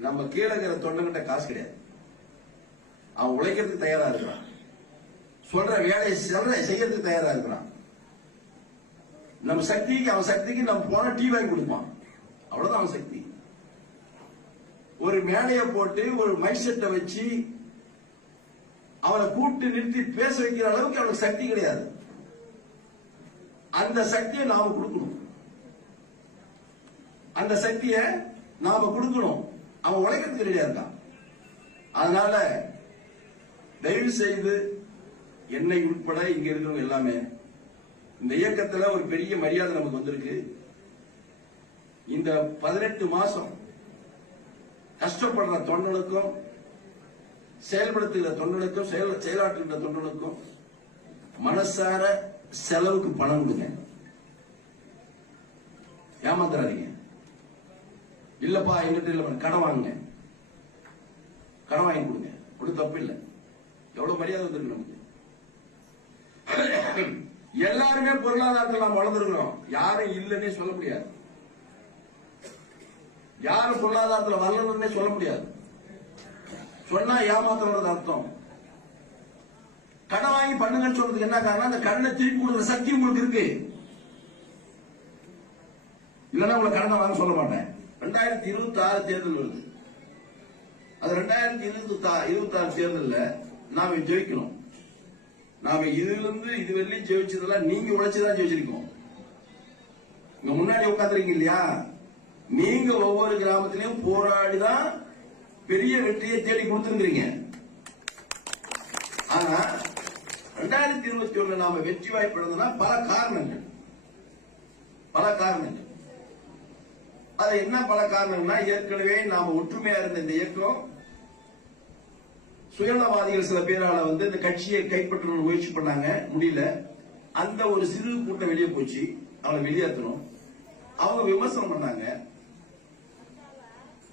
நம்ம கீழே இருக்கிற தொண்டங்கிட்ட காசு கிடையாது. அவன் உழைக்கிறதுக்கு தயாரா இருக்கிறான். சொல்ற வேலையை சொல்ற செய்யறதுக்கு தயாரா இருக்கிறான். நம்ம சக்திக்கு அவன் சக்திக்கு நம்ம போன டீ வாங்கி கொடுப்பான். அவ்வளவுதான் அவன் சக்தி. ஒரு மேடையை போட்டு ஒரு மைக் செட்டை வச்சு அவனை கூப்பிட்டு நிறுத்தி பேச வைக்கிற அளவுக்கு அவனுக்கு சக்தி கிடையாது. அந்த சக்தியை நாம கொடுக்கணும். அந்த சக்தியை நாம கொடுக்கணும். அவன் உழைக்கிறதுக்கு ரெடியா இருக்கான் அதனால தயவு செய்து என்னை உட்பட இங்க இருக்கிறவங்க எல்லாமே இந்த இயக்கத்துல ஒரு பெரிய மரியாதை நமக்கு வந்திருக்கு. இந்த பதினெட்டு மாசம் கஷ்டப்படுற தொண்டனுக்கும் செயல்படுத்துகிற தொண்டனுக்கும் செயல் செயலாற்றுகிற தொண்டனுக்கும் மனசார செலவுக்கு பணம் கொடுங்க. ஏமாந்துடாதீங்க இல்லப்பா எங்கிட்ட இல்ல கடன் வாங்குங்க. கடன் வாங்கி கொடுங்க. ஒன்றும் தப்பு இல்லை. எவ்வளவு மரியாதை வந்திருக்கு நமக்கு. எல்லாருமே பொருளாதாரத்தில் நாம் வளர்ந்துருக்கிறோம். யாரும் இல்லைன்னே சொல்ல முடியாது. யாரும் பொருளாதாரத்தில் வரலன்னே சொல்ல முடியாது. சொன்னா ஏமாத்துறது அர்த்தம். கடன் வாங்கி பண்ணுங்கன்னு சொல்றதுக்கு என்ன காரணம்? அந்த கடனை திருப்பி கொடுக்குற சக்தி உங்களுக்கு இருக்கு. இல்லைன்னா உங்களை கடனை வாங்க சொல்ல மாட்டேன். ரெண்டாயிரத்தி இருபத்தி ஆறு தேர்தல் வருது. அது ரெண்டாயிரத்தி இருபத்தி இருபத்தி ஆறு தேர்தலில் நாம ஜெயிக்கணும். நாம இதுல இருந்து இது வரையிலும் ஜெயிச்சதெல்லாம் நீங்க உழைச்சுதான் ஜெயிச்சிருக்கோம். இங்க முன்னாடி உட்காந்துருக்கீங்க இல்லையா? நீங்க ஒவ்வொரு கிராமத்திலையும் போராடிதான் பெரிய வெற்றியை தேடி கொடுத்துருக்கீங்க ஆனா ரெண்டாயிரத்தி இருபத்தி ஒண்ணு நாம வெற்றி வாய்ப்பு பல காரணங்கள். பல காரணங்கள். அது என்ன பல காரணம்னா ஏற்கனவே நாம ஒற்றுமையா இருந்த இந்த இயக்கம் சுயநலவாதிகள் சில பேரால வந்து இந்த கட்சியை கைப்பற்றணும் முயற்சி பண்ணாங்க. முடியல. அந்த ஒரு சிறு கூட்டம் வெளியே போச்சு. அவளை வெளியேற்றணும். அவங்க விமர்சனம் பண்ணாங்க.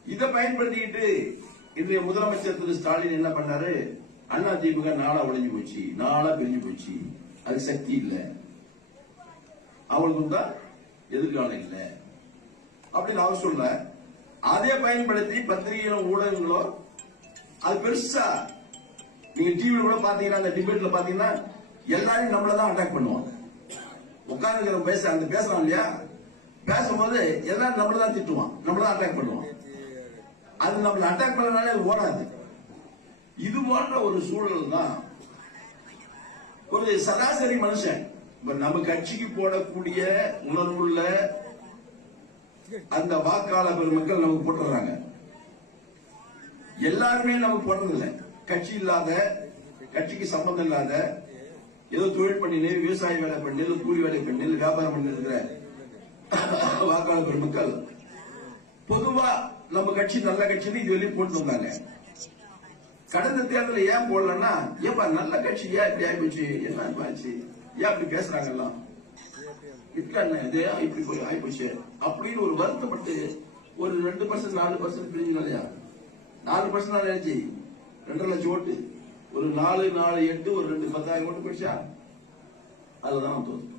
இதை பயன்படுத்திக்கிட்டு இன்றைய முதலமைச்சர் திரு. ஸ்டாலின் என்ன பண்ணாரு? அண்ணா திமுக நாளா உடைஞ்சு போச்சு. நாளா பிரிஞ்சு போச்சு. அது சக்தி இல்லை. அவளுக்கும் தான் எதிர்காலம் இல்லை. அப்படின்னு அவர் சொல்ல அதே பயன்படுத்தி பத்திரிகைகளும் ஊடகங்களோ அது பெருசா நீங்க டிவியில கூட பாத்தீங்கன்னா அந்த டிபேட்ல பாத்தீங்கன்னா எல்லாரையும் நம்மள தான் அட்டாக் பண்ணுவாங்க. உட்கார்ந்து பேச அந்த பேசுறான் இல்லையா? பேசும்போது எல்லாரும் நம்மள தான் திட்டுவான். நம்மள தான் அட்டாக் பண்ணுவான். அது நம்மள அட்டாக் பண்ணனால அது ஓடாது. இது போன்ற ஒரு சூழல் தான் ஒரு சராசரி மனுஷன். நம்ம கட்சிக்கு போடக்கூடிய உணர்வுள்ள அந்த வாக்காளர் பெருமக்கள் நமக்கு போட்டுறாங்க எல்லாருமே நமக்கு போடுறதில்ல கட்சி இல்லாத கட்சிக்கு சம்பந்தம் இல்லாத ஏதோ தொழில் பண்ணினு விவசாய வேலை பண்ணி கூலி வேலை பண்ணி வியாபாரம் பண்ணி இருக்கிற வாக்காளர் பெருமக்கள் பொதுவா நம்ம கட்சி நல்ல கட்சின்னு இது வெளியே போட்டு வந்தாங்க. கடந்த தேர்தலில் ஏன் போடலன்னா ஏப்பா நல்ல கட்சி ஏன் இப்படி ஆயிப்போச்சு என்ன ஆச்சு ஏன் அப்படி பேசுறாங்க எல்லாம்? இப்படி போய் ஆயிப்போச்சு. அப்படின்னு ஒரு வருத்தப்பட்டு ஒரு ரெண்டு பர்சன்ட் நாலு பர்சன்ட் பிரிஞ்சு இல்லையா? நாலு பர்சன்ட் ஆயிடுச்சு ரெண்டரை லட்சம் ஓட்டு. ஒரு நாலு நாலு எட்டு ஒரு ரெண்டு பத்தாயிரம் ஓட்டு போயிடுச்சா? அதுலதான் தோத்து.